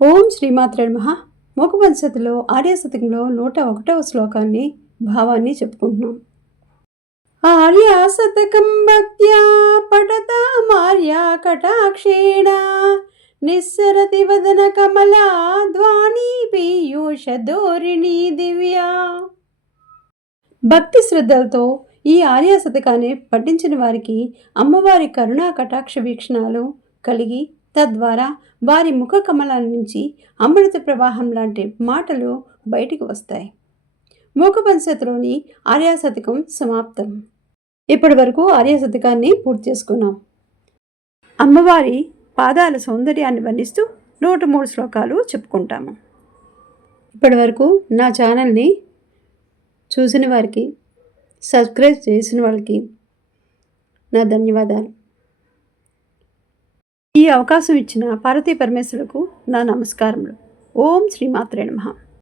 ఓం శ్రీమాత్రే నమః. మూకపంచతిలో ఆర్యశతకంలో 101వ శ్లోకాన్ని భావాన్ని చెప్పుకుంటున్నాం. ఆర్యాశతకం భక్త్యా పఠతామార్యా కటాక్షేణ నిస్సరతి వదన కమలా ధ్వాని పీయూష ధోరిణి దివ్యా. భక్తి శ్రద్ధలతో ఈ ఆర్యాశతకాన్ని పఠించిన వారికి అమ్మవారి కరుణా కటాక్ష వీక్షణాలు కలిగి తద్వారా వారి ముఖ కమలాల నుంచి అమృత ప్రవాహం లాంటి మాటలు బయటికి వస్తాయి. మూకపంచతిలోని ఆర్యాశతకం సమాప్తం. ఇప్పటి వరకు ఆర్యాశతకాన్ని పూర్తి చేసుకున్నాం. అమ్మవారి పాదాల సౌందర్యాన్ని వర్ణిస్తూ 103 శ్లోకాలు చెప్పుకుంటాము. ఇప్పటి వరకు నా ఛానల్ని చూసిన వారికి, సబ్స్క్రైబ్ చేసిన వాళ్ళకి నా ధన్యవాదాలు. ఈ అవకాశం ఇచ్చిన పార్వతీ పరమేశ్వరులకు నా నమస్కారములు. ఓం శ్రీమాత్రే నమః.